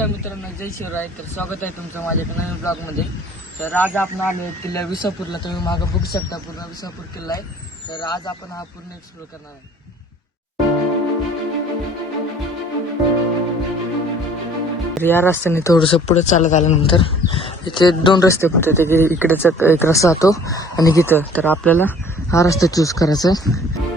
नमस्कार मित्रांनो, जय शिवराय. तर स्वागत आहे तुमचं माझ्या नवीन ब्लॉगमध्ये. तर आज आपण आलो किल्ला विसापूरला. तुम्ही मागं बघू शकता पूर्ण विसापूर किल्ला आहे. तर आज आपण हा पूर्ण एक्सप्लोर करणार आहे. तर या रस्त्याने थोडंसं पुढे चालत आल्यानंतर इथे दोन रस्ते पडतात. इकडेच एक रस्ता जातो आणि इथं. तर आपल्याला हा रस्ता चूज करायचा आहे.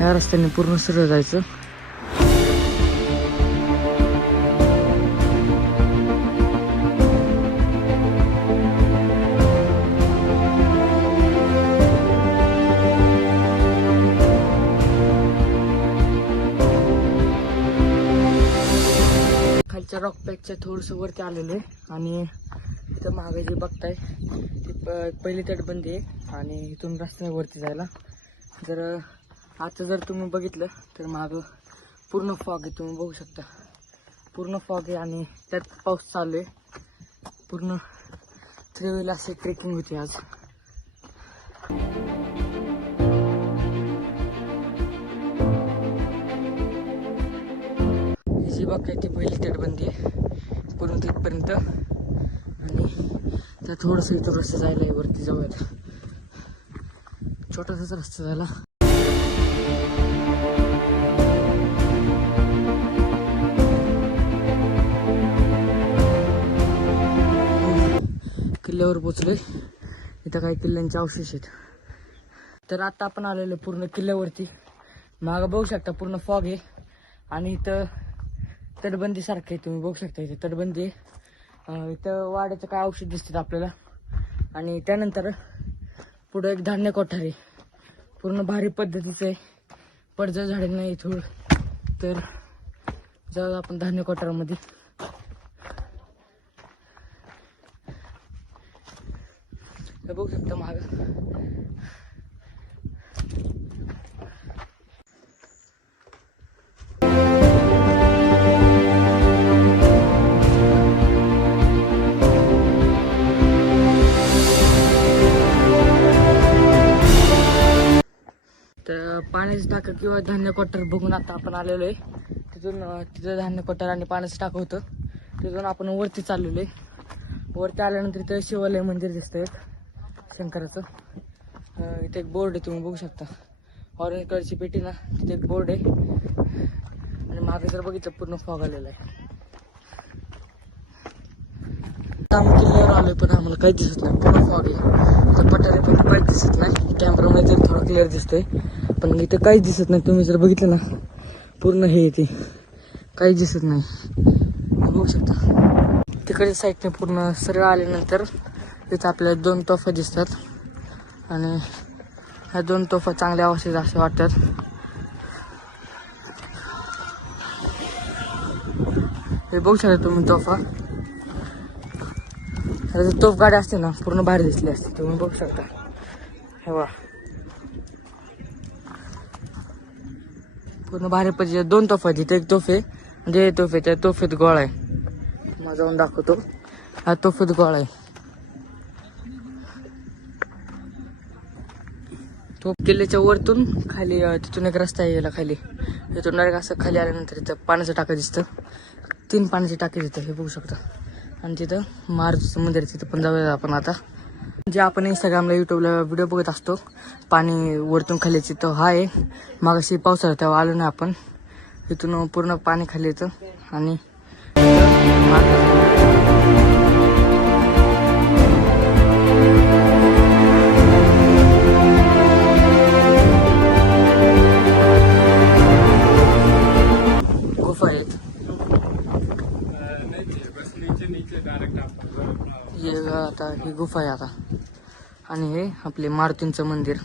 या रस्त्याने पूर्ण सरळ जायचं. खालच्या रॉक पॅकच्या थोडंसं वरती आलेलं आहे आणि इथं मागे जे बघताय ती पहिली तटबंदी आहे आणि इथून रस्त्याने वरती जायला. आता जर तुम्ही बघितलं तर मागं पूर्ण फॉग आहे. तुम्ही बघू शकता पूर्ण फॉग आहे आणि त्यात पाऊस चालू आहे. पूर्ण त्रिवेला अशी ट्रेकिंग होती आज. ही जी बघताय ती पहिली तटबंदी आहे पूर्ण तिथपर्यंत आणि त्या थोडंसं इथं रस्ता जायला आहे. वरती जाऊयात. छोटासाच रस्ता जायला. किल्ल्यावर पोचलोय. इथं काही किल्ल्यांचे अवशेष आहेत. तर आता आपण आलेलो पूर्ण किल्ल्यावरती. मागं बघू शकता पूर्ण फॉग आहे आणि इथं तटबंदी सारखं आहे. तुम्ही बघू शकता इथे तटबंदी आहे. इथं वाड्याचं काय औषध दिसतात आपल्याला आणि त्यानंतर पुढं एक धान्य कोठारी पूर्ण भारी पद्धतीचं आहे. पडझड झाडे नाही थोडं. तर जाऊ आपण धान्य कोठारामध्ये. बघू शकता माग तर पाण्याचं टाकं किंवा धान्य कोठार बघून आता आपण आलेलो आहे. तिथं धान्य कोठार आणि पाण्याचं टाकं होतं. तिथून आपण वरती चाललेलो आहे. वरती आल्यानंतर इथं शिवालय मंदिर दिसतंय शंकराचं. इथे एक बोर्ड आहे. तुम्ही बघू शकता ऑरेंज कलरची पेटी ना, तिथे एक बोर्ड आहे आणि मागे जर बघितलं पूर्ण फॉग आलेला आहे. आम्ही किल्ल्यावर आलोय पण आम्हाला काही दिसत नाही. पूर्ण फॉग आहे. तर पठारे पण काहीच दिसत नाही. कॅमेरामध्ये तर थोडं क्लिअर दिसतंय पण इथं काहीच दिसत नाही. तुम्ही जर बघितलं ना पूर्ण हे येते काहीच दिसत नाही. बघू शकता तिकडच्या साईडने पूर्ण सरळ आल्यानंतर तिथं आपल्याला दोन तोफा दिसतात आणि ह्या दोन तोफा चांगल्या अवशेष असे वाटतात. हे बघू शकता तुम्ही तोफा. तोफ गाडी असते ना पूर्ण भारी दिसली असते. तुम्ही बघू शकता हे बघा पूर्ण भारी पाहिजे. दोन तोफा आहेत. इथे एक तोफ आहे म्हणजे तोफे त्या तोफेत गोळा आहे. मला जाऊन दाखवतो. हा तोफेत गोळा आहे. तो किल्ल्याच्या वरतून खाली तिथून एक रस्ता आहे यायला खाली. तिथून डायरेक्ट असं खाली आल्यानंतर इथं पाण्याचं टाकं दिसतं. 3 पाण्याचे टाके तिथं हे बघू शकता. आणि तिथं मारुतीचं मंदिर आहे. तिथं पण जाऊया आपण आता. जे आपण इंस्टाग्रामला युट्यूबला व्हिडिओ बघत असतो पाणी वरतून खाली तिथं हा आहे. मागाशी पावसाळा तेव्हा आलो ना आपण. इथून पूर्ण पाणी खाली येतं आणि गुफा आहेत. आता ही गुफा आहे आता आणि हे आपले मारुतींचं मंदिर.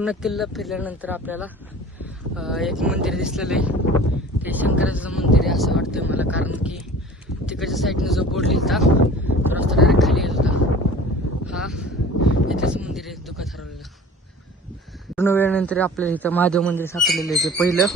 पूर्ण किल्ला फिरल्यानंतर आपल्याला एक मंदिर दिसलेलं आहे. ते शंकराचं मंदिर आहे असं वाटतंय मला, कारण की तिकडच्या साईडनं जो बोर्ड लिहिता तो रस्ता डायरेक्ट खाली येत होता. हा इथेच मंदिर आहे दुःखात हरवलेलं. पूर्ण वेळानंतर आपल्याला इथं महादेव मंदिर सापडलेलं आहे ते पहिलं.